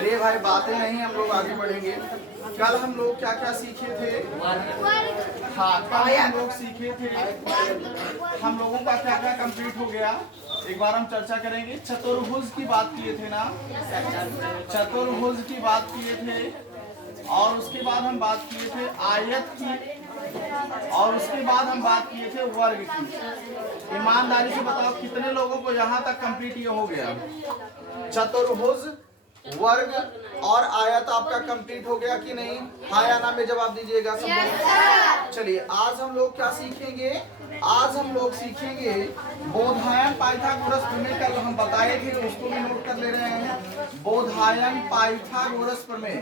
चलिए भाई, बातें नहीं, हम लोग आगे बढ़ेंगे। कल हम लोग क्या क्या सीखे थे? हाँ, कल हम लोग सीखे थे, हम लोगों का क्या क्या कंप्लीट हो गया, एक बार हम चर्चा करेंगे। चतुर्भुज की बात किए थे ना, चतुर्भुज की बात किए थे, और उसके बाद हम बात किए थे आयत की, और उसके बाद हम बात किए थे वर्ग की। ईमानदारी से बताओ कितने लोगों को यहाँ तक कंप्लीट ये हो गया? चतुर्भुज, वर्ग और आयत आपका कंप्लीट हो गया कि नहीं? हाँ या ना में जवाब दीजिएगा सब लोग। चलिए, आज हम लोग क्या सीखेंगे? आज हम लोग सीखेंगे बोधायन पाइथागोरस प्रमेय। कल हम बताए थे, उसको भी नोट कर ले रहे हैं। बोधायन पाइथागोरस प्रमेय,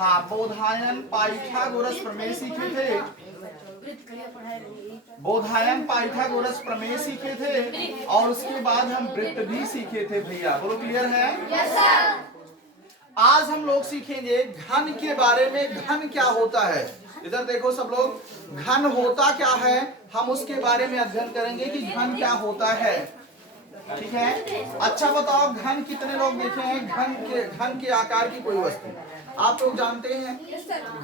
हाँ, बोधायन पाइथागोरस प्रमेय सीखे थे। बोधायन पाइथागोरस प्रमेय सीखे थे, और उसके बाद हम वृत्त भी सीखे थे। भैया बोलो, क्लियर है? Yes sir. आज हम लोग सीखेंगे घन के बारे में। घन क्या होता है? इधर देखो सब लोग, घन होता क्या है, हम उसके बारे में अध्ययन करेंगे कि घन क्या होता है। ठीक है, अच्छा बताओ, घन कितने लोग देखे हैं? घन के आकार की कोई वस्तु आप लोग जानते हैं?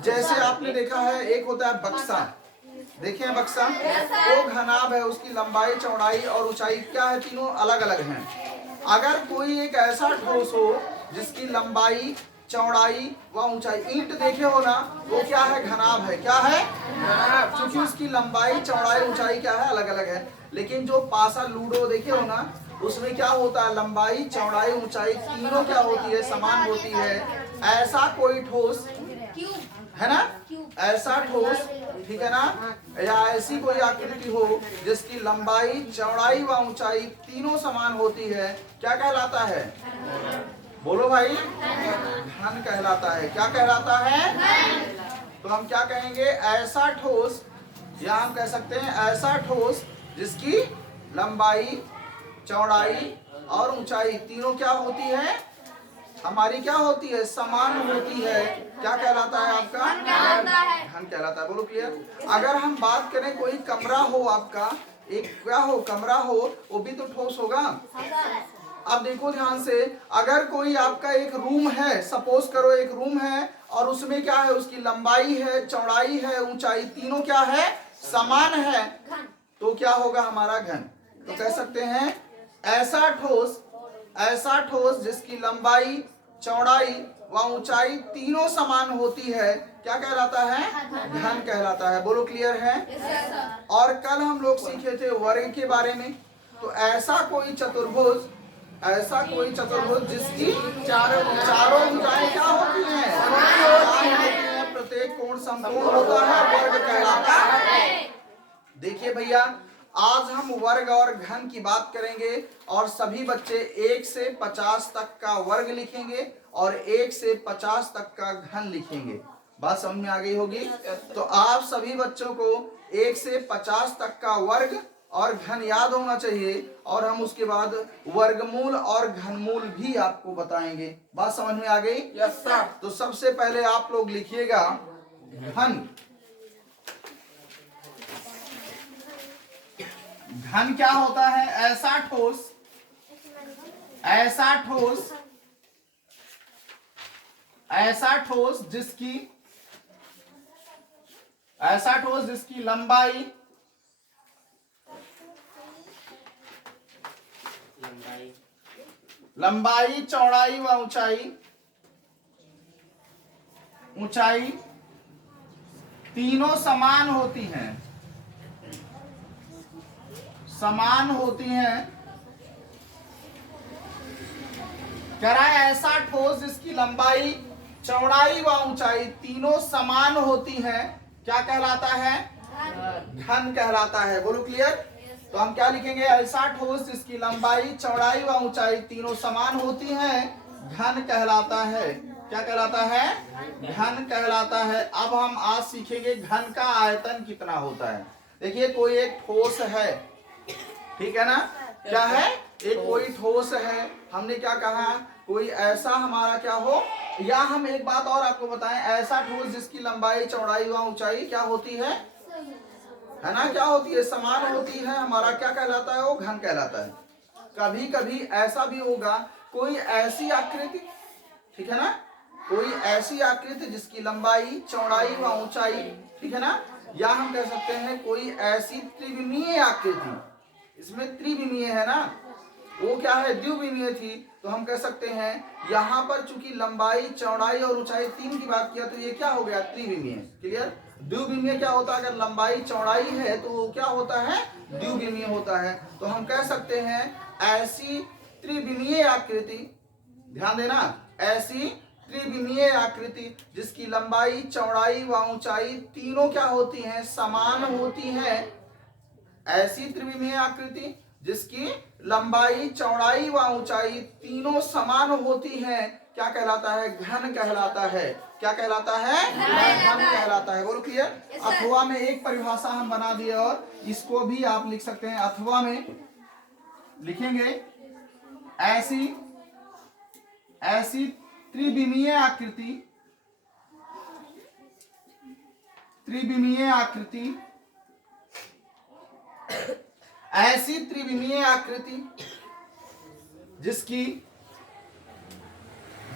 जैसे आपने देखा है, एक होता है बक्सा, देखे हैं बक्सा? वो घनाभ है, उसकी लंबाई, चौड़ाई और ऊंचाई क्या है, तीनों अलग अलग हैं। अगर कोई एक ऐसा ठोस हो जिसकी लंबाई, चौड़ाई व ऊंचाई, ईंट देखे हो ना, वो क्या है? घनाभ है। क्या है? घनाभ, क्योंकि उसकी लंबाई, चौड़ाई, ऊंचाई क्या है? अलग अलग है। लेकिन जो पासा लूडो देखे हो ना, उसमें क्या होता है? लंबाई, चौड़ाई, ऊंचाई तीनों क्या होती है? समान होती है। ऐसा कोई ठोस है ना, ऐसा ठोस, ठीक है ना, या ऐसी कोई आकृति हो जिसकी लंबाई, चौड़ाई व ऊंचाई तीनों समान होती है, क्या कहलाता है? बोलो भाई, घन कहलाता है। क्या कहलाता है? तो हम क्या कहेंगे? ऐसा ठोस, या हम कह सकते हैं ऐसा ठोस जिसकी लंबाई, चौड़ाई और ऊंचाई तीनों क्या होती है? हमारी क्या होती है? समान होती है। क्या कहलाता है आपका? घन कहलाता है। बोलो क्लियर? अगर हम बात करें, कोई कमरा हो आपका, एक क्या हो? कमरा हो, वो भी तो ठोस होगा। अब देखो ध्यान से, अगर कोई आपका एक रूम है, सपोज करो एक रूम है, और उसमें क्या है? उसकी लंबाई है, चौड़ाई है, ऊंचाई तीनों क्या है? समान है, तो क्या होगा? हमारा घन। तो कह सकते हैं ऐसा ठोस जिसकी लंबाई, चौड़ाई व ऊंचाई तीनों समान होती है, क्या कहलाता है? घन कहलाता है। बोलो क्लियर है? और कल हम लोग सीखे थे वर्ग के बारे में। तो ऐसा कोई चतुर्भुज जिसकी चारों भुजाएं क्या होती हैं? प्रत्येक कोण समकोण होता है, वर्ग कहलाता है। देखिए भैया, आज हम वर्ग और घन की बात करेंगे, और सभी बच्चे 1 से 50 तक का वर्ग लिखेंगे और 1 से 50 तक का घन लिखेंगे। बात समझ में आ गई होगी? तो आप सभी बच्चों को 1 से 50 तक का वर्ग और घन याद होना चाहिए, और हम उसके बाद वर्गमूल और घनमूल भी आपको बताएंगे। बात समझ में आ गई? Yes sir. तो सबसे पहले आप लोग लिखिएगा घन। घन क्या होता है? ऐसा ठोस जिसकी लंबाई, चौड़ाई व ऊंचाई तीनों समान होती हैं। कह रहा है ऐसा ठोस जिसकी लंबाई, चौड़ाई व ऊंचाई तीनों समान होती हैं, क्या कहलाता है? घन कहलाता है। बोलो क्लियर? तो हम क्या लिखेंगे? ऐसा ठोस जिसकी लंबाई, चौड़ाई व ऊंचाई तीनों समान होती हैं, घन कहलाता है। क्या कहलाता है? घन कहलाता है। अब हम आज सीखेंगे घन का आयतन कितना होता है। देखिए, कोई एक ठोस है, ठीक है ना? क्या है? एक कोई ठोस है। हमने क्या कहा? कोई ऐसा हमारा क्या हो, या हम एक बात और आपको बताएं, ऐसा ठोस जिसकी लंबाई, चौड़ाई व ऊंचाई क्या होती है ना? क्या होती है? समान होती है। हमारा क्या कहलाता है? वो घन कहलाता है। कभी कभी ऐसा भी होगा, कोई ऐसी आकृति ठीक है ना, कोई ऐसी आकृति जिसकी लंबाई चौड़ाई व ऊंचाई, ठीक है ना, या हम कह सकते हैं कोई ऐसी त्रिविमीय आकृति, इसमें त्रिविमीय है ना, वो क्या है द्विविमीय थी, तो हम कह सकते हैं यहाँ पर चूंकि लंबाई चौड़ाई और ऊंचाई तीन की बात किया तो ये क्या हो गया त्रिविमीय। क्लियर। द्विविमीय क्या होता है, अगर लंबाई चौड़ाई है तो वो क्या होता है द्विविमीय होता है। तो हम कह सकते हैं ऐसी त्रिविमीय आकृति, ध्यान देना, ऐसी त्रिविमीय आकृति जिसकी लंबाई चौड़ाई व ऊंचाई तीनों क्या होती हैं समान होती हैं। ऐसी त्रिविमीय आकृति जिसकी लंबाई चौड़ाई व ऊंचाई तीनों समान होती हैं, क्या कहलाता है घन कहलाता है। क्या कहलाता है घन कहलाता है। बोलो क्लियर। अथवा में एक परिभाषा हम बना दिए और इसको भी आप लिख सकते हैं। अथवा में लिखेंगे ऐसी त्रिविमीय आकृति, ऐसी त्रिविमीय आकृति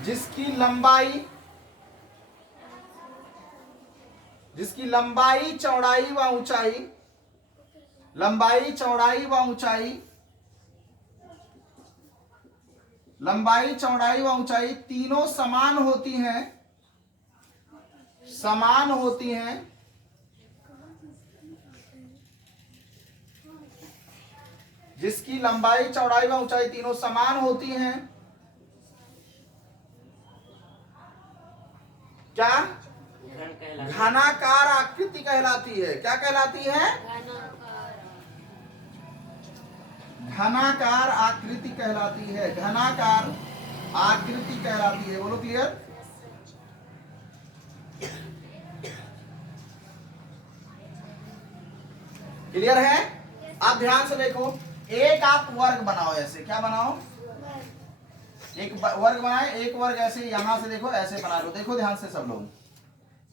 जिसकी लंबाई चौड़ाई व ऊंचाई, लंबाई चौड़ाई व ऊंचाई तीनों समान होती हैं, जिसकी लंबाई चौड़ाई व ऊंचाई तीनों समान होती हैं, क्या घनाकार आकृति कहलाती है। क्या कहलाती है घनाकार आकृति कहलाती है। घनाकार आकृति कहलाती है। बोलो क्लियर। क्लियर है। आप ध्यान से देखो, एक आप वर्ग बनाओ, ऐसे क्या बनाओ, एक वर्ग बनाए, एक वर्ग ऐसे यहां से देखो ऐसे बना लो। देखो ध्यान से सब लोग,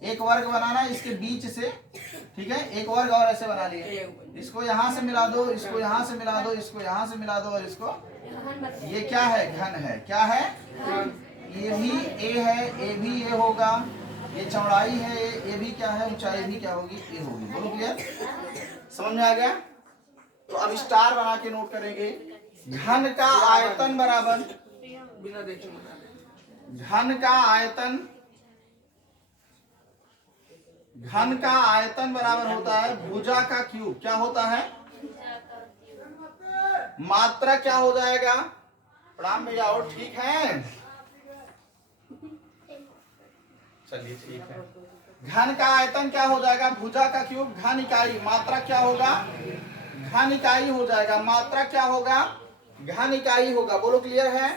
एक वर्ग बनाना है इसके बीच से, ठीक है, एक वर्ग और ऐसे बना लिए, इसको यहां से मिला दो, इसको यहां से मिला दो, इसको यहां से मिला दो और इसको, ये क्या है घन है। क्या है ये भी ए है, ए भी ए होगा, ये चौड़ाई है, ये भी क्या है ऊंचाई भी क्या होगी ए होगी। बोलो क्लियर। समझ में आ गया। तो अब स्टार बना के नोट करेंगे। घन का आयतन बराबर, घन का आयतन बराबर होता है भुजा का क्यूब। क्या होता है मात्रा क्या हो जाएगा। प्रणाम भैया, और ठीक है, चलिए ठीक है। घन का आयतन क्या हो जाएगा भुजा का क्यूब, घन इकाई, मात्रा क्या होगा घन इकाई हो जाएगा, मात्रा क्या होगा घन इकाई होगा। बोलो क्लियर है।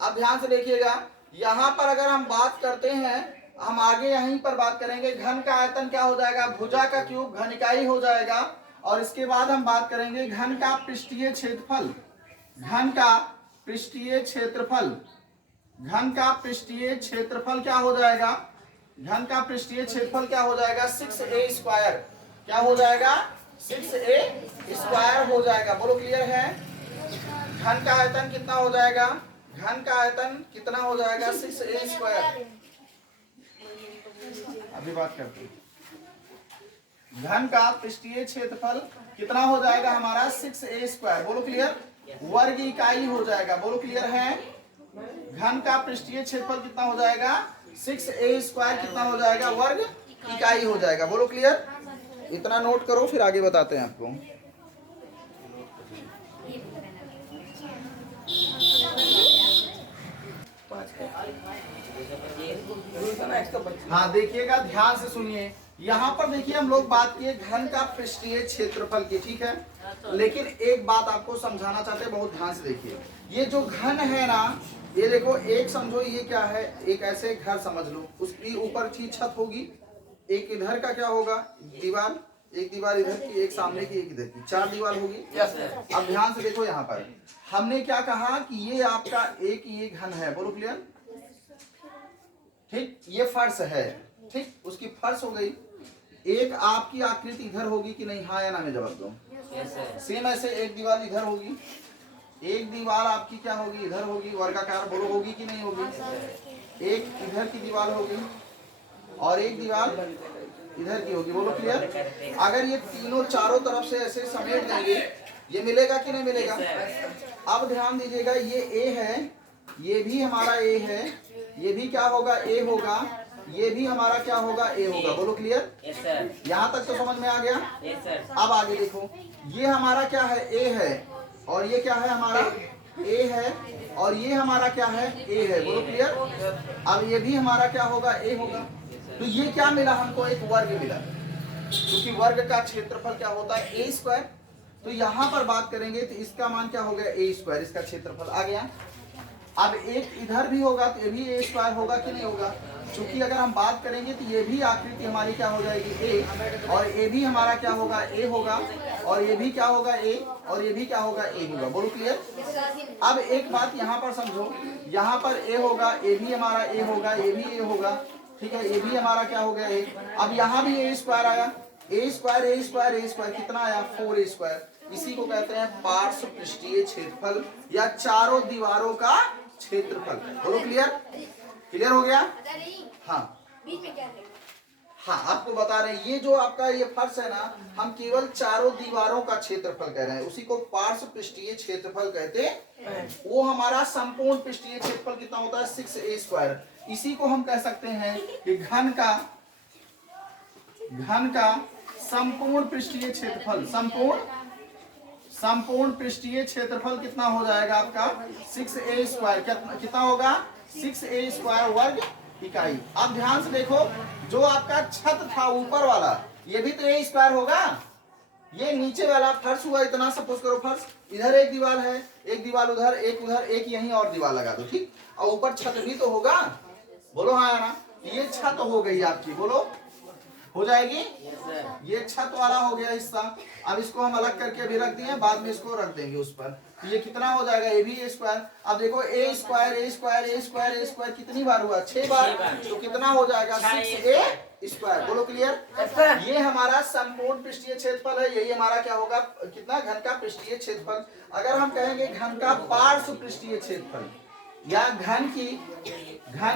अब ध्यान से देखिएगा, यहां पर अगर हम बात करते हैं, हम आगे यहीं पर बात करेंगे, घन का आयतन क्या हो जाएगा भुजा का क्यूब, घन इकाई हो जाएगा। और इसके बाद हम बात करेंगे घन का पृष्ठीय क्षेत्रफल, घन का पृष्ठीय क्षेत्रफल, घन का पृष्ठीय क्षेत्रफल क्या हो जाएगा, घन का पृष्ठीय क्षेत्रफल क्या हो जाएगा 6a स्क्वायर। क्या हो जाएगा 6a स्क्वायर हो जाएगा। बोलो क्लियर है। घन का आयतन कितना हो जाएगा, घन का आयतन कितना हो जाएगा 6a स्क्वायर। अभी बात करते हैं। घन का पृष्ठीय क्षेत्रफल कितना हो जाएगा हमारा 6a स्क्वायर। बोलो क्लियर। वर्ग इकाई हो जाएगा। बोलो क्लियर है। घन का पृष्ठीय क्षेत्रफल कितना हो जाएगा 6a स्क्वायर, कितना हो जाएगा वर्ग इकाई हो जाएगा। बोलो क्लियर। इतना नोट करो, फिर आगे बताते हैं आपको। हाँ देखिएगा, ध्यान से सुनिए। यहाँ पर देखिए हम लोग बात किए घन का पृष्ठीय क्षेत्रफल की, ठीक है। लेकिन एक बात आपको समझाना चाहते हैं, बहुत ध्यान से देखिए। ये जो घन है ना, ये देखो, एक समझो ये क्या है, एक ऐसे घर समझ लो, उसकी ऊपर की छत होगी, एक इधर का क्या होगा दीवार, एक दीवार इधर की, एक सामने की, एक इधर की, 4 दीवार होगी। अब ध्यान से देखो, यहाँ पर हमने क्या कहा कि ये आपका एक ये घन है। बोलो क्लियर। ठीक, ये फर्श है, ठीक, उसकी फर्श हो गई। एक आपकी आकृति इधर होगी कि नहीं, हाँ या ना में जवाब दो। सेम ऐसे एक दीवार इधर होगी एक दीवार आपकी क्या होगी, इधर होगी, वर्गाकार, बोलो होगी कि नहीं होगी। एक इधर की दीवार होगी और एक दीवार इधर की होगी, बोलो क्लियर। अगर ये तीनों चारों तरफ से ऐसे समेट देंगे, ये मिलेगा कि नहीं मिलेगा। अब ध्यान दीजिएगा, ये ए है, ये भी हमारा ए है, ये भी क्या होगा, ए होगा, ये भी हमारा क्या होगा, ए होगा, बोलो क्लियर। यहाँ तक तो समझ में आ गया। अब आगे देखो, ये हमारा क्या है, ए है, और ये क्या है हमारा, ए है, और ये हमारा क्या है, ए है, बोलो क्लियर। अब ये भी हमारा क्या होगा, ए होगा। तो ये क्या मिला हमको, एक वर्ग मिला, क्योंकि वर्ग का क्षेत्रफल क्या होता है, ए स्क्वायर। तो यहाँ पर बात करेंगे तो इसका मान क्या हो गया, ए स्क्वायर, इसका क्षेत्रफल आ गया। अब एक इधर भी होगा तो ये भी ए स्क्वायर होगा कि नहीं होगा, क्योंकि अगर हम बात करेंगे तो ये भी आकृति हमारी क्या हो जाएगी, ए, और ये भी हमारा क्या होगा, ए होगा, और ये भी क्या होगा, ए, और ये भी क्या होगा, ए होगा, बोलो क्लियर। अब एक बात यहाँ पर समझो, यहाँ पर ए होगा, ये भी हमारा ए होगा, ये भी ए होगा, ठीक है, ये भी हमारा क्या हो गया, ए। अब यहाँ भी ए स्क्वायर आया, ए स्क्वायर ए स्क्वायर ए स्क्वायर कितना आया, 4 स्क्वायर। इसी को कहते हैं पार्श्व पृष्ठीय क्षेत्रफल या चारों दीवारों का क्षेत्रफल, बोलो क्लियर। क्लियर हो गया। हाँ हाँ, आपको बता रहे हैं, ये जो आपका ये फर्श है ना, हम केवल चारों दीवारों का क्षेत्रफल कह रहे हैं, उसी को पार्श्व पृष्ठीय क्षेत्रफल कहते हैं। वो हमारा संपूर्ण पृष्ठीय क्षेत्रफल कितना होता है, 6a स्क्वायर। इसी को हम कह सकते हैं कि घन का संपूर्ण पृष्ठीय क्षेत्रफल, संपूर्ण पृष्ठीय क्षेत्रफल कितना हो जाएगा आपका, 6a स्क्वायर। कितना होगा, 6a स्क्वायर वर्ग इकाई। अब ध्यान से देखो, जो आपका छत था ऊपर वाला, ये भी तो a स्क्वायर होगा। ये नीचे वाला फर्श हुआ इतना, सपोज करो फर्श, इधर एक दीवार है, एक दीवार उधर, एक यहीं और दीवार लगा दो, ठीक। और ऊपर छत भी तो होगा, बोलो हाँ या ना। ये छत हो गई आपकी, बोलो हो जाएगी। ये छत वाला हो गया हिस्सा। अब इसको हम अलग करके अभी रख दिए, बाद में इसको रख देंगे उस पर। तो ये कितना हो जाएगा, ये भी ए स्क्वायर। अब देखो ए स्क्वायर ए स्क्वायर ए स्क्वायर ए स्क्वायर कितनी बार हुआ, 6 बार। तो कितना हो जाएगा, 6a स्क्वायर, बोलो क्लियर। ये हमारा संपूर्ण पृष्ठीय क्षेत्रफल है, यही हमारा क्या होगा, कितना, घन का पृष्ठीय क्षेत्रफल। अगर हम कहेंगे घन का पार्श्व पृष्ठीय क्षेत्रफल या घन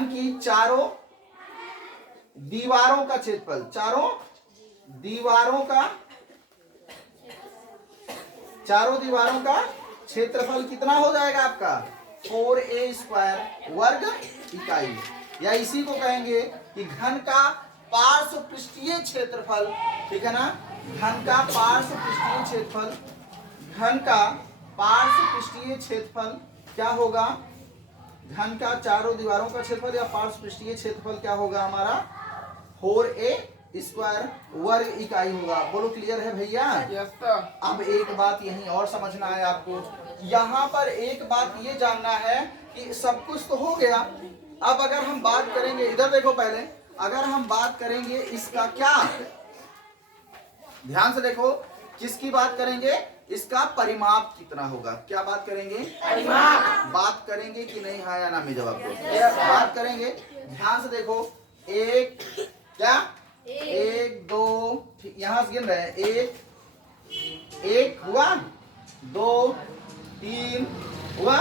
की चारों दीवारों का क्षेत्रफल, चारों दीवारों का क्षेत्रफल कितना हो जाएगा आपका, 4a स्क्वायर वर्ग इकाई। या इसी को कहेंगे कि घन का पार्श्व पृष्ठीय क्षेत्रफल, ठीक है ना, घन का पार्श्व पृष्ठीय क्षेत्रफल, घन का पार्श्व पृष्ठीय क्षेत्रफल क्या होगा, घन का चारों दीवारों का क्षेत्रफल या पार्श्व पृष्ठीय क्षेत्रफल क्या होगा हमारा, 4a स्क्वायर वर्ग इकाई होगा। बोलो क्लियर है भैया। अब एक बात यहीं और समझना है आपको, यहाँ पर एक बात ये जानना है कि सब कुछ तो हो गया। अब अगर हम बात करेंगे, इधर देखो पहले, अगर हम बात करेंगे इसका क्या, ध्यान से देखो, किसकी बात करेंगे, इसका परिमाप कितना होगा। क्या बात करेंगे, परिमाप। बात करेंगे कि नहीं, हाँ या ना में जवाब दो। बात करेंगे, ध्यान से देखो, एक क्या, 1 2, यहां से गिन रहे हैं, 1 हुआ, 2 3 हुआ,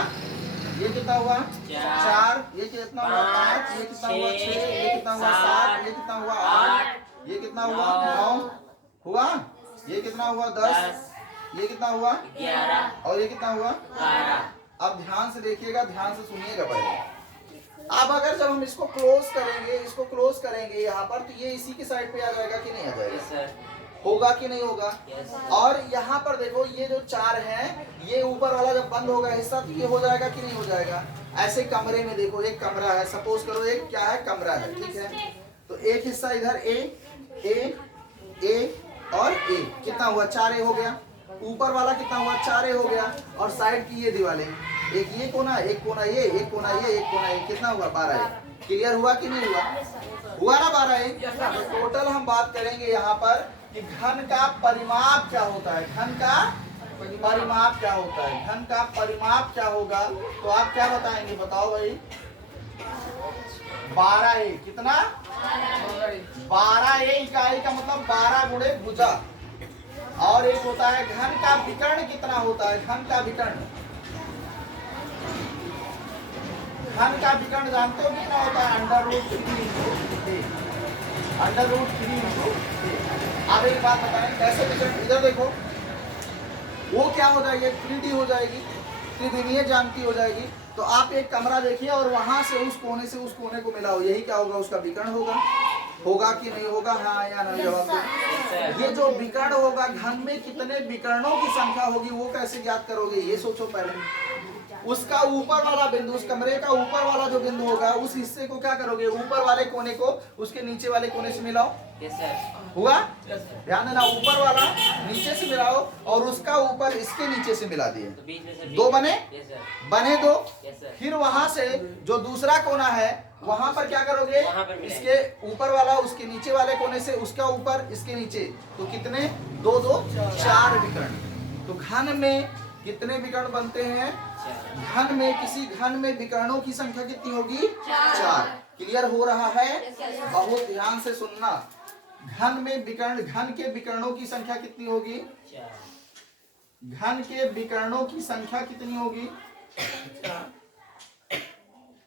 ये कितना हुआ, 4, ये कितना हुआ, 5, ये कितना हुआ, 6, ये कितना हुआ, 7, ये कितना हुआ, 8, ये कितना हुआ, 9 हुआ, ये कितना हुआ, 10, ये कितना हुआ, 11, और ये कितना हुआ, 12। अब ध्यान से देखिएगा, ध्यान से सुनिएगा पहले। अब अगर जब हम इसको क्लोज करेंगे यहाँ पर, तो ये इसी की साइड पे आ जाएगा कि नहीं आ जाएगा, होगा कि नहीं होगा। और यहाँ पर देखो, ये जो 4 है, ये ऊपर वाला जब बंद होगा हिस्सा, तो ये हो जाएगा कि नहीं हो जाएगा। ऐसे कमरे में देखो, एक कमरा है, सपोज करो एक क्या है, कमरा है, ठीक है। तो एक हिस्सा इधर ए और ए, कितना हुआ, 4a हो गया। ऊपर वाला कितना हुआ, 4a हो गया। और साइड की ये दीवारें, एक ये कोना, एक कोना ये, एक कोना ये, एक कोना ये, कितना हुआ, 12a। क्लियर हुआ कि नहीं हुआ ना 12a। तो टोटल हम बात करेंगे यहाँ पर कि घन का परिमाप क्या होता है, घन का परिमाप क्या होता है, घन का परिमाप क्या होगा। तो आप क्या बताएंगे, बताओ भाई। 12a कितना, 12a इकाई का मतलब 12 गुणे भुजा। और एक होता है घन का विकर्ण, कितना होता है, घन का विकर्ण, घन का विकर्ण जानते हो कितना होता है? √3 × a। √3 × a। अब एक बात बताएं कैसे विकर्ण, इधर देखो, वो क्या हो जाएगी? 3D हो जाएगी, त्रिविमीय ज्यामिति हो जाएगी। तो आप एक कमरा देखिए और वहां से उस कोने से उस कोने को मिलाओ, यही क्या होगा? उसका विकर्ण होगा। होगा कि नहीं होगा? हाँ या नहीं जवाब दो। ये जो विकर्ण होगा, घन में कितने विकर्णों की संख्या होगी वो कैसे ज्ञात करोगे? ये सोचो पहले। उसका ऊपर वाला बिंदु, उस कमरे का ऊपर वाला जो बिंदु होगा, उस हिस्से को क्या करोगे? ऊपर वाले कोने को उसके नीचे वाले कोने से मिलाओ। हुआ? ध्यान देना, ऊपर वाला नीचे से मिलाओ और उसका ऊपर इसके नीचे से मिला दिए, दो बने? बने दो। फिर वहां से जो दूसरा कोना है वहां पर क्या करोगे? इसके ऊपर वाला उसके नीचे वाले कोने से उसका ऊपर इसके नीचे, तो कितने? 2 2 4 विकर्ण। तो घन में कितने विकर्ण बनते हैं? घन में, किसी घन में विकर्णों की संख्या कितनी होगी? 4। क्लियर हो रहा है? बहुत ध्यान से सुनना। घन में विकर्ण, घन के विकर्णों की संख्या कितनी होगी? घन के विकर्णों की संख्या कितनी होगी?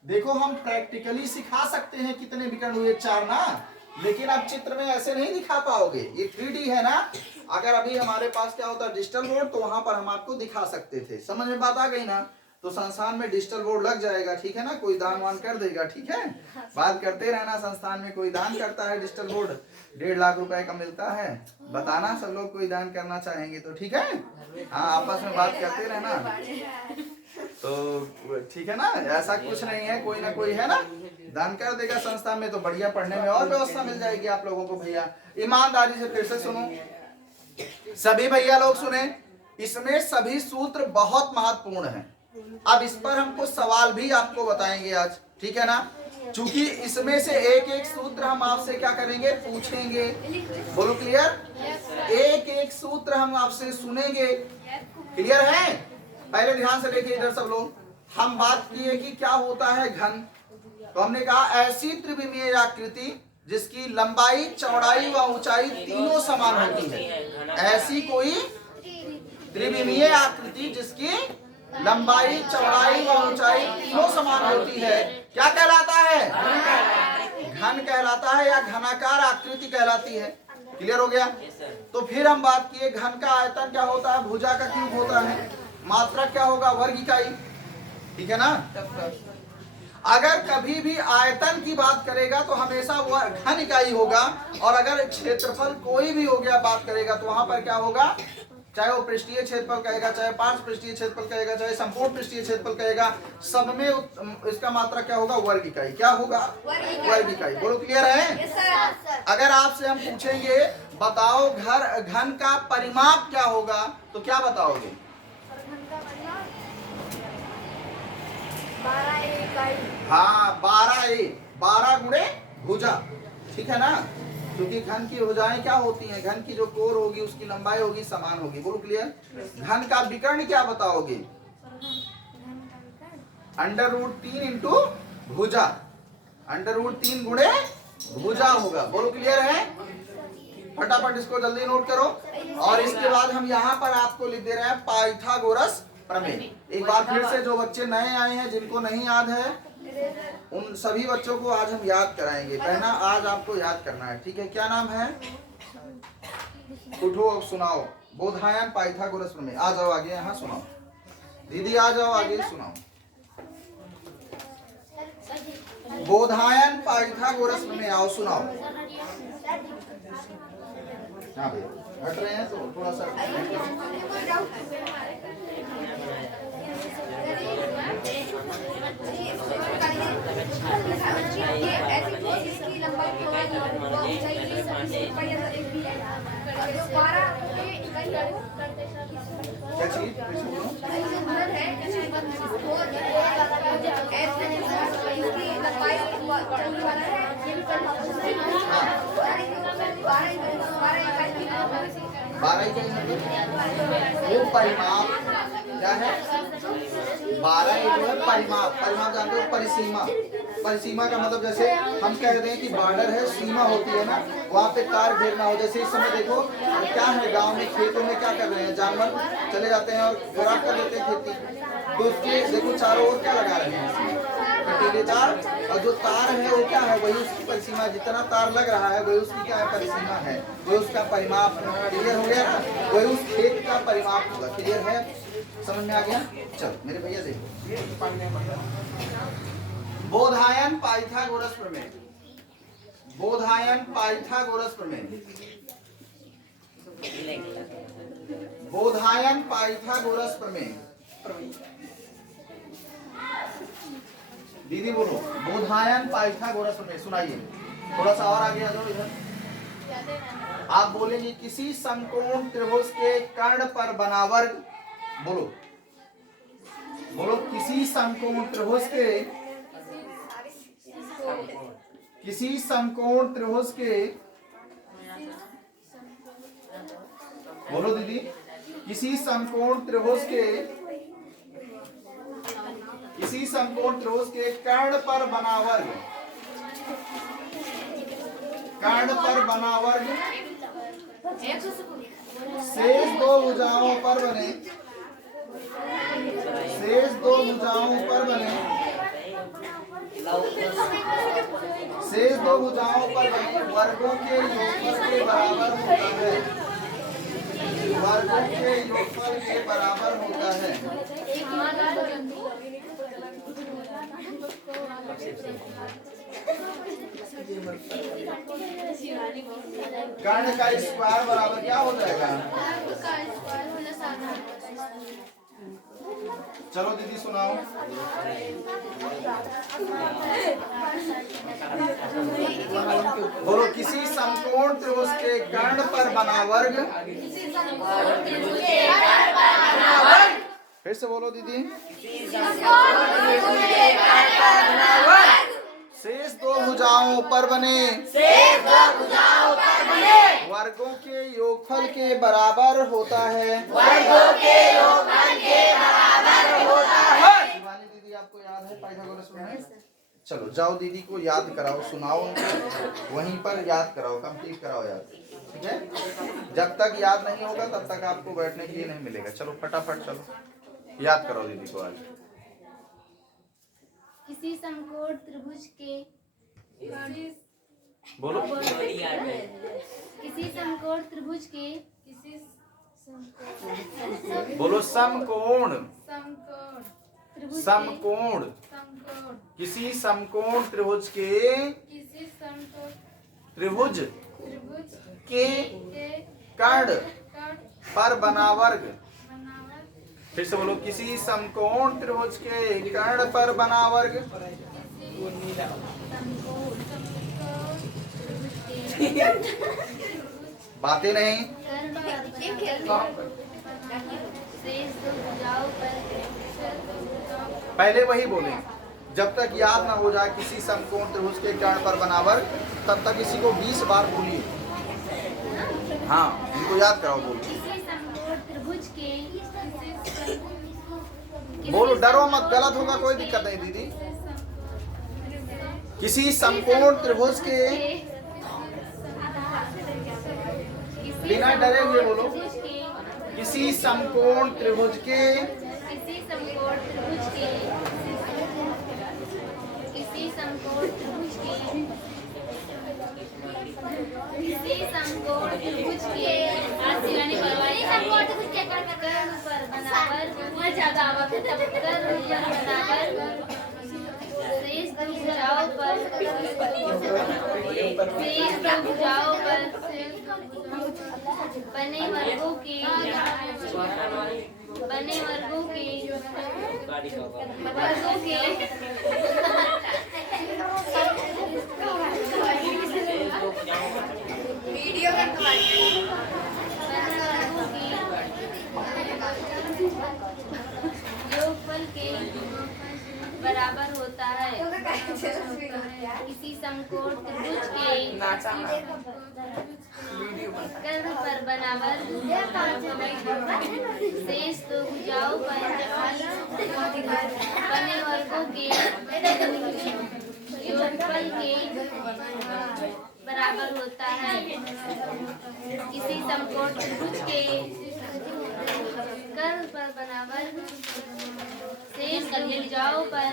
देखो हम प्रैक्टिकली सिखा सकते हैं कितने विकर्ण हुए, 4 ना, लेकिन आप चित्र में ऐसे नहीं दिखा पाओगे, ये 3D है ना। अगर अभी हमारे पास क्या होता है डिजिटल बोर्ड, तो वहां पर हम आपको दिखा सकते थे। समझ में बात आ गई ना? तो संस्थान में डिजिटल बोर्ड लग जाएगा, ठीक है ना? कोई दान वान कर देगा, ठीक है? बात करते रहना, संस्थान में कोई दान करता है डिजिटल बोर्ड, 1.5 लाख रुपए का मिलता है, बताना सब लोग कोई दान करना चाहेंगे तो, ठीक है? हाँ, आपस में बात करते रहना, तो ठीक है ना? ऐसा कुछ नहीं है, कोई ना कोई है ना दान कर देगा संस्था में, तो बढ़िया पढ़ने में और व्यवस्था मिल जाएगी आप लोगों को। भैया ईमानदारी से फिर से सुनो, सभी भैया लोग सुने, इसमें सभी सूत्र बहुत महत्वपूर्ण हैं। अब इस पर हम कुछ सवाल भी आपको बताएंगे आज, ठीक है ना? चूंकि इसमें से एक एक सूत्र हम आपसे क्या करेंगे? पूछेंगे। बोलो क्लियर? एक एक सूत्र हम आपसे सुनेंगे। क्लियर है? पहले ध्यान से देखिए इधर सब लोग, हम बात किए कि क्या होता है घन। तो हमने कहा ऐसी त्रिविमीय आकृति जिसकी लंबाई, चौड़ाई व ऊंचाई तीनों समान होती है। ऐसी कोई त्रिविमीय आकृति जिसकी लंबाई, चौड़ाई व ऊंचाई तीनों समान होती है, क्या कहलाता है? घन कहलाता है या घनाकार आकृति कहलाती है। क्लियर हो गया? तो फिर हम बात किए घन का आयतन क्या होता है? भुजा का क्यूब होता है। मात्रक क्या होगा? वर्ग इकाई, ठीक है ना? अगर कभी भी आयतन की बात करेगा तो हमेशा घन इकाई होगा, और अगर क्षेत्रफल कोई भी हो गया बात करेगा तो वहां पर क्या होगा? चाहे वो पृष्ठीय क्षेत्रफल कहेगा, चाहे पार्श्व पृष्ठीय क्षेत्रफल कहेगा, चाहे संपूर्ण पृष्ठीय क्षेत्रफल कहेगा, सब में इसका मात्रा क्या होगा? वर्ग इकाई। क्या होगा? वर्ग इकाई। बोलो क्लियर है? अगर आपसे हम पूछेंगे बताओ घन का परिमाप क्या होगा, तो क्या बताओगे? 12 इकाई। हाँ, 12 गुणे भुजा, ठीक है ना? क्योंकि घन की भुजाएं क्या होती हैं? घन की जो कोर होगी उसकी लंबाई होगी समान होगी। बोलो क्लियर? घन का विकर्ण क्या बताओगे? √3 × भुजा, √3 गुणे भुजा होगा। बोलो क्लियर है? फटाफट इसको जल्दी नोट करो। और इसके बाद हम यहाँ पर आपको लिख दे रहे हैं पाइथागोरस प्रमेय। एक बार फिर से जो बच्चे नए आए हैं जिनको नहीं याद है, उन सभी बच्चों को आज हम याद कराएंगे। पहला आज आपको याद करना है, ठीक है? क्या नाम है? उठो और सुनाओ। बोधायन पाइथागोरस प्रमेय। आ जाओ आगे, यहाँ सुनाओ। दीदी आ जाओ आगे, सुनाओ। बोधायन पाइथागोरस प्रमेय, आओ सुनाओ। हाँ भैया हट रहे हैं तो थोड़ा सा क्या चीज? वो परिमाप क्या है? 12 जो है परिमाप। परिमाप जानते हो? परिसीमा। परिसीमा का मतलब जैसे हम कह रहे हैं कि बॉर्डर है, सीमा होती है ना, वहाँ पे कार घेरना हो। जैसे इस समय देखो क्या है, गांव में खेतों में क्या कर रहे हैं? जानवर चले जाते हैं और खराब कर देते हैं खेती, तो उसके देखो चारों ओर क्या लगा रहे हैं? अकेले तार, और जो तार है वो क्या है, वही उसकी परिसीमा, जितना तार लग रहा है वही उसकी क्या है, परिसीमा है, वही उसका परिमाप है। क्लियर हो गया ना, वही उस खेत का परिमाप होगा। क्लियर है, समझ में आ गया। चलो मेरे भैया देखो, बोधायन पाइथागोरस प्रमेय, बोधायन पाइथागोरस प्रमेय, बोधायन पाइथागोरस प्रमेय। दीदी बोलो, बोधायन पाइथागोरस प्रमेय सुनाइए। थोड़ा सा और आगे आ जाओ इधर। आप बोलेंगे किसी समकोण त्रिभुज के कर्ण पर बना वर्ग, बोलो बोलो, किसी समकोण त्रिभुज के, किसी समकोण त्रिभुज के, बोलो दीदी, किसी समकोण त्रिभुज के, किसी समकोण त्रिभुज के कर्ण पर बना वर्ग, कर्ण पर बना वर्ग शेष दो भुजाओं पर बने, शेष दो भुजाओं पर बने, शेष दो भुजाओं पर बने वर्गों के योगफल के बराबर होता है, वर्गों के योगफल के बराबर होता है। कर्ण का स्क्वायर बराबर क्या हो जाएगा? चलो दीदी सुनाओ। बोलो, किसी समकोण त्रिभुज के कर्ण पर बना वर्ग, फिर से बोलो दीदी, शेष दो भुजाओं पर बने, वर्गों के योगफल के बराबर होता है, वर्गों के योगफल के बराबर होता है। शिवानी दीदी आपको याद है पाइथागोरस प्रमेय? चलो जाओ दीदी को याद कराओ, सुनाओ उनको, वहीं पर याद कराओ, कंप्लीट कराओ याद, ठीक है। जब तक याद नहीं होगा तब तक आपको बैठने के लिए नहीं मिलेगा। चलो फटाफट चलो याद कराओ दीदी को आज। किसी समकोण त्रिभुज के, बोलो, किसी समकोण त्रिभुज के, बोलो समकोण, त्रिभुज समकोण, किसी समकोण त्रिभुज के, त्रिभुज के कर्ण पर बना वर्ग, फिर से बोलो, किसी समकोण त्रिभुज के कर्ण पर बना वर्ग, बातें नहीं, पहले वही बोले, जब तक याद ना हो जाए किसी समकोण त्रिभुज के कर्ण पर बना वर्ग, तब तक इसी को 20 बार बोलिए। हाँ इनको याद कराओ, बोलो बोलो, डरो मत, गलत होगा कोई दिक्कत नहीं दीदी। किसी समकोण त्रिभुज के, बिना डरे हुए बोलो, किसी समकोण त्रिभुज के, किसी समकोण त्रिभुज के, किसी समकोण त्रिभुज के, किसी समकोण त्रिभुज के कर्ण पर बना वर्ग, शेष दो भुजाओं पर, शेष दो भुजाओं पर बने वर्गों के, बने वर्गों के, वर्गों के वीडियो में योगफल के बराबर होता है। किसी समकोण त्रिभुज के कर्ण पर बना वर्ग, शेष दो भुजाओं पर बने वर्गों के योगफल के बराबर होता है। किसी समकोण त्रिभुज के कर्ण पर बना वर्ग, शेष दो भुजाओं पर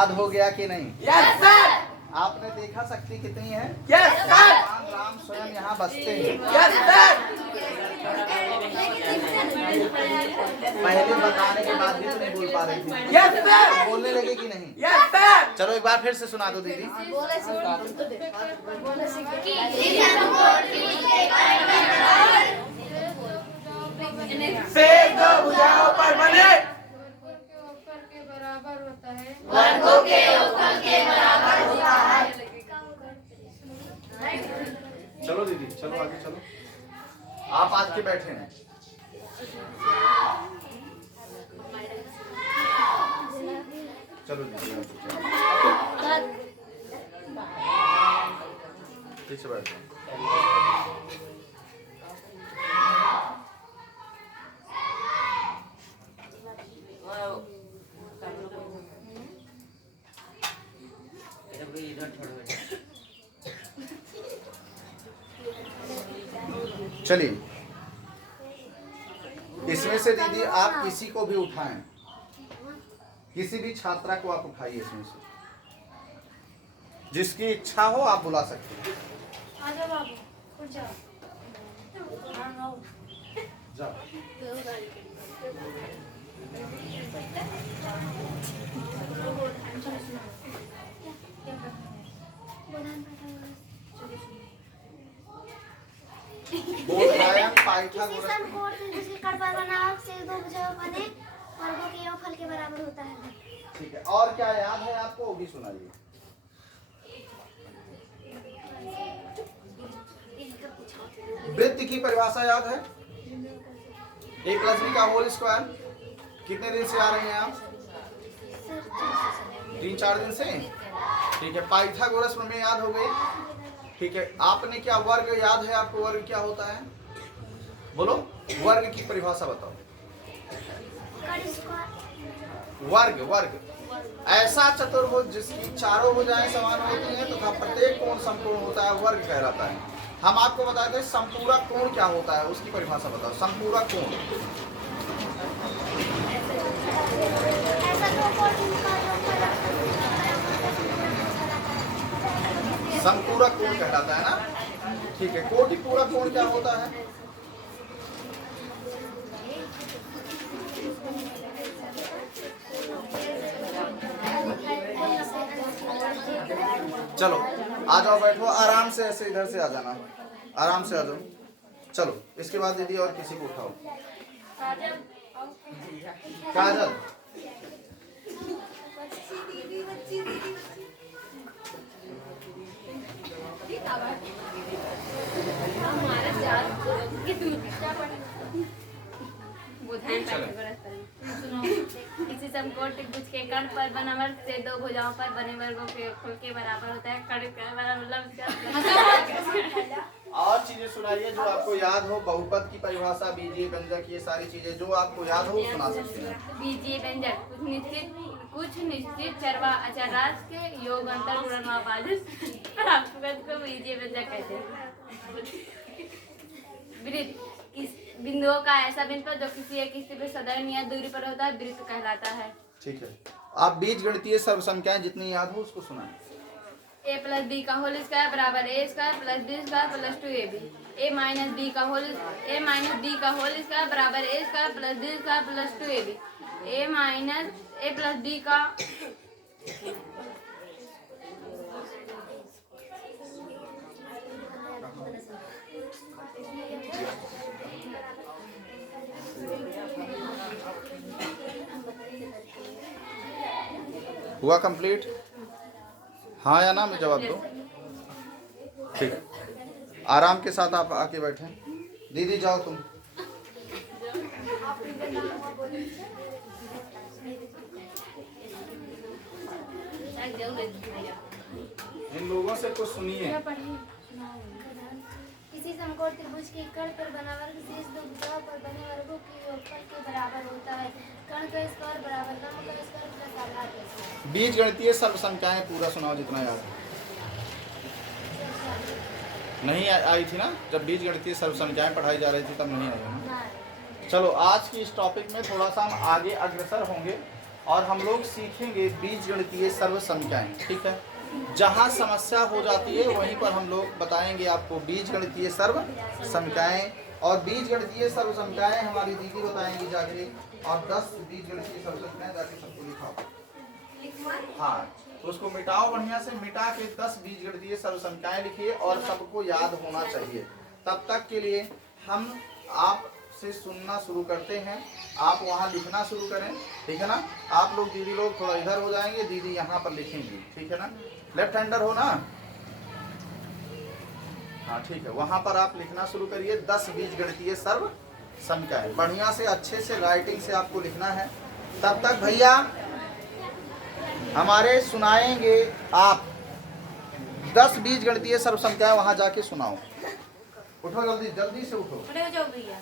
याद हो गया कि नहीं? Yes sir. आपने देखा शक्ति कितनी है? Yes sir. भगवान राम स्वयं यहाँ बसते हैं। Yes sir. पहले बताने के बाद भी तो नहीं बोल पा रही थी। Yes sir. बोलने लगे कि नहीं? Yes sir. चलो एक बार फिर से सुना दो दीदी। शेष दो भुजाओं पर बने के बराबर होता है। वर्गों के योगफल के बराबर होता है। चलो दीदी, चलो आगे चलो। आप आज के बैठे हैं। चलो दीदी ठीक से बैठो। इधर छोड़ दो। चलिए, इसमें से दीदी आप किसी को भी उठाएं, किसी भी छात्रा को आप उठाइए इसमें से, जिसकी इच्छा हो आप बुला सकते हैं। आजा बाबू, उठ जाओ। जाओ। बोल रहा है पाइथागोरस। समकोण त्रिभुज के कर्ण पर बना से दो भुजाएं बने वर्गों के योगफल के बराबर होता है। ठीक है, और क्या याद है आपको वो भी सुनाइए। वृत्त की परिभाषा याद है? a प्लस बी का होल स्क्वायर। कितने दिन से आ रहे हैं आप? 3-4 दिन से। ठीक है, पाइथागोरस प्रमेय याद हो गई। ठीक है, आपने क्या वर्ग याद है आपको? वर्ग क्या होता है? बोलो, वर्ग की परिभाषा बताओ। वर्ग वर्ग ऐसा चतुर्भुज जिसकी चारों भुजाएं समान होती हैं तथा प्रत्येक कोण समकोण होता है, वर्ग कहलाता है। हम आपको बताते हैं संपूरक कोण क्या होता है, उसकी परिभाषा बताओ। संपूरक कोण संपूरक कोण कहलाता है ना। ठीक है, कोटि पूरक कोण क्या होता है? चलो आ जाओ, बैठो आराम से, ऐसे इधर से आ जाना, आराम से आ जाओ। चलो इसके बाद दीदी और किसी को उठाओ। काजल, किसी समकोण त्रिभुज के कर्ण पर बना वर्ग से दो भुजाओं पर बने वर्गों के योगफल के बराबर होता है। कर्ण के मतलब और चीजें सुनाइए जो आपको याद हो। बहुपद की परिभाषा, बीजीय व्यंजक, ये सारी चीजें जो आपको याद हो सुना सकते हैं। बीजीय व्यंजक कुछ निश्चित चर व अचर राशि के योग अंतर गुणन व भाजक प्राप्त को बीजीय व्यंजक कहते हैं। वृत्त बिंदुओं का ऐसा बिंदु जो किसी एक स्थिति पर सदैव नियत दूरी पर होता है, वृत्त कहलाता है। ठीक है, आप बीज गणितीय सर्व संख्याएं जितनी याद हो उसको सुनाएं। a प्लस बी का होल स्क्वायर बराबर a square plus B square plus 2ab। a minus B का होल स्क्वायर बराबर a square plus B square plus 2ab। a plus B का हुआ कंप्लीट? हाँ या ना में जवाब दो। ठीक है, आराम के साथ आप आके बैठे। दीदी जाओ तुम। इन लोगों से कुछ सुनिए। किसी समकोण त्रिभुज के कर्ण पर बना वर्ग शेष दो भुजाओं पर बने वर्गों के योगफल के बराबर होता है। कर्ण का स्क्वायर बराबर लंब का स्क्वायर प्लस आधार का स्क्वायर। बीज गणितीय सर्व संख्याएं पूरा सुनाओ जितना याद है। नहीं आई थी ना जब बीज गणितीय सर्व संख्याएं पढ़ाई जा रही थी, तब नहीं आई है ना। चलो आज की इस टॉपिक में थोड़ा सा हम आगे अग्रसर होंगे। और हम लोग सीखेंगे बीजगणितीय सर्व संख्याएं। ठीक है, जहाँ समस्या हो जाती है वहीं पर हम लोग बताएंगे आपको बीजगणितीय सर्व संख्याएं। और बीजगणितीय सर्व संख्याएं हमारी दीदी बताएंगी जाके, और 10 बीजगणितीय सर्व संख्याएं जाके सबको लिखाओ। हाँ, तो उसको मिटाओ, बढ़िया से मिटा के 10 बीजगणितीय सर्व संख्याएं लिखिए और सबको याद होना चाहिए। तब तक के लिए हम आप से सुनना शुरू करते हैं, आप वहाँ लिखना शुरू करें। ठीक है ना, आप लोग दीदी लोग थोड़ा इधर हो जाएंगे, दीदी यहाँ पर लिखेंगी। ठीक है ना, लेफ्ट हैंडर हो ना? हाँ ठीक है, वहाँ पर आप लिखना शुरू करिए 10 बीजगणितीय सर्व संख्याएं। बढ़िया से अच्छे से राइटिंग से आपको लिखना है। तब तक भैया हमारे सुनाएंगे आप 10 बीजगणितीय सर्व संख्याएं, वहाँ जाके सुनाओ। उठो जल्दी, जल्दी से उठो। खड़े हो जाओ भैया।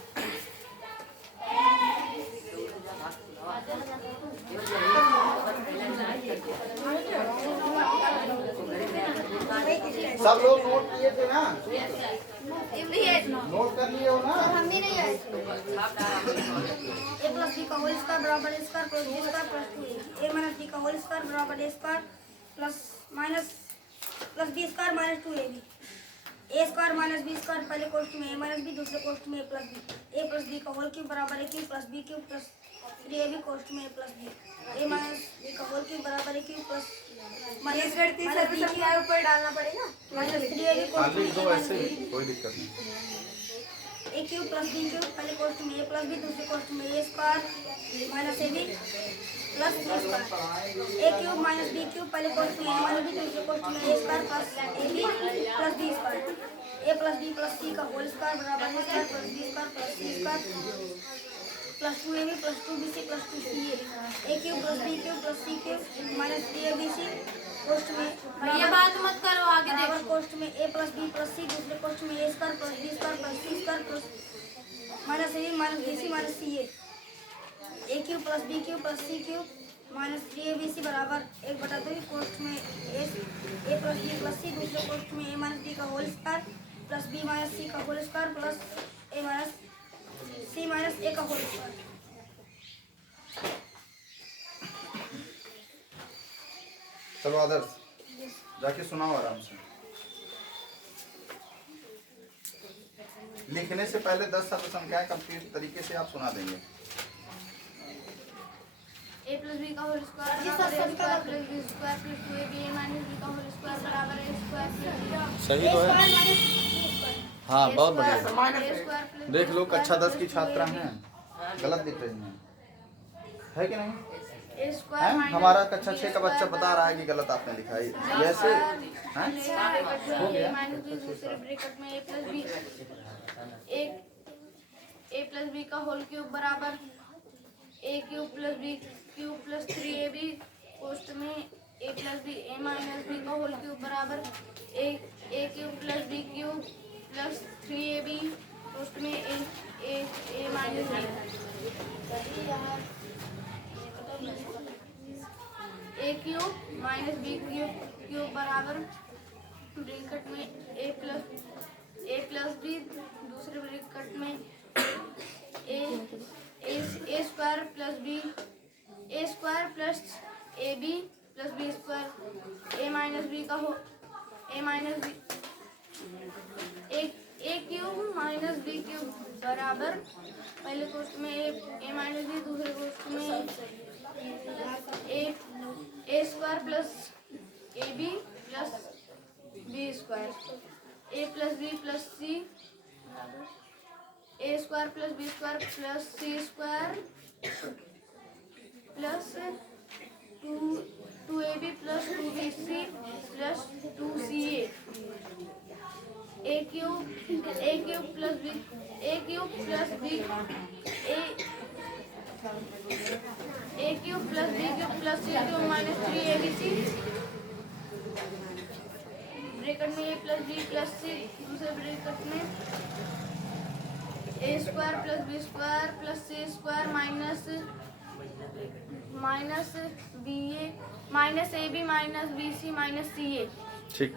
सब लोग नोट किए थे ना? नोट कर लिए हो ना? हम भी नहीं आए। a plus b का होल स्क्वायर बराबर a square plus b square plus 2a। a minus b का होल स्क्वायर बराबर a square plus b square minus 2ab। a square minus b square पहले कोष्ठ में a माइनस b, दूसरे कोष्ठ में a प्लस b का होल क्यूब बराबर a cube plus b cube plus 3ab कोष्ठ में a plus b। a minus b का होल क्यूब बराबर a क्यूब प्लस माइनस गणितीय सर्व संख्याओं ऊपर डालना पड़ेगा। माइनस 3ab कोष्ठ में दो ऐसे ही, कोई दिक्कत नहीं। a cube plus b cube पहले कोष्ठ में a प्लस b, दूसरे कोष्ठ में a square minus ab plus b square. a cube minus b cube पहले कोष्ठ में a माइनस b, दूसरे कोष्ठ में a square plus ab plus b square. a plus b plus c का होल स्क्वायर बराबर a square plus b square plus c square plus 2ab plus 2bc plus 2ca। a cube plus b cube plus c cube minus 3abc कोष्ठ में भैया बात मत करो, आगे बराबर देखो। कोष्ठ में a plus b plus c, दूसरे कोष्ठ में a square plus b square plus c square plus minus ab minus bc minus ca। a cube plus b cube plus c cube minus 3abc बराबर 1/2 कोष्ठ में a plus b plus c, दूसरे कोष्ठ में a minus b का whole square plus b minus c का whole square plus a minus c minus a का whole square. चलो आदर्श जाके सुनाओ आराम से। लिखने से पहले 10 सर्व संख्याएं कंप्लीट तरीके से आप सुना देंगे। a प्लस b का होल स्क्वायर बराबर a square plus b square plus 2ab a minus b का होल स्क्वायर बराबर a स्क्वायर प्लस सही तो है? हाँ बहुत बढ़िया। देख लो कक्षा 10 की छात्रा हैं, गलत लिख रही हैं, है कि नहीं? a हैं? स्क्वायर हमारा कक्षा 6 का बच्चा बता रहा है कि गलत आपने लिखा है। ऐसे हैं? हो गया। माइनस b दूसरे ब्रैकेट में a प्लस b का होल क्यूब बराबर a cube plus b cube plus 3ab कोष्ठ में a plus b a minus b का होल क्यूब बराबर a cube plus b cube plus 3ab कोष्ठ में a minus b। a cube minus b cube बराबर bracket में a plus b, दूसरे bracket में a square plus b a square plus ab plus b square a minus b का हो a minus b a cube minus b cube बराबर पहले कोष्ठ में a माइनस b, दूसरे कोष्ठ में a square plus ab plus b square a plus b plus c a square plus b square plus c square plus 2ab plus 2bc plus 2ca। a cube plus b a cube plus b a cube plus b cube plus c cube minus 3abc bracket में a plus b plus c, दूसरे bracket में a square plus b square plus c square minus ab minus bc minus ca। ठीक।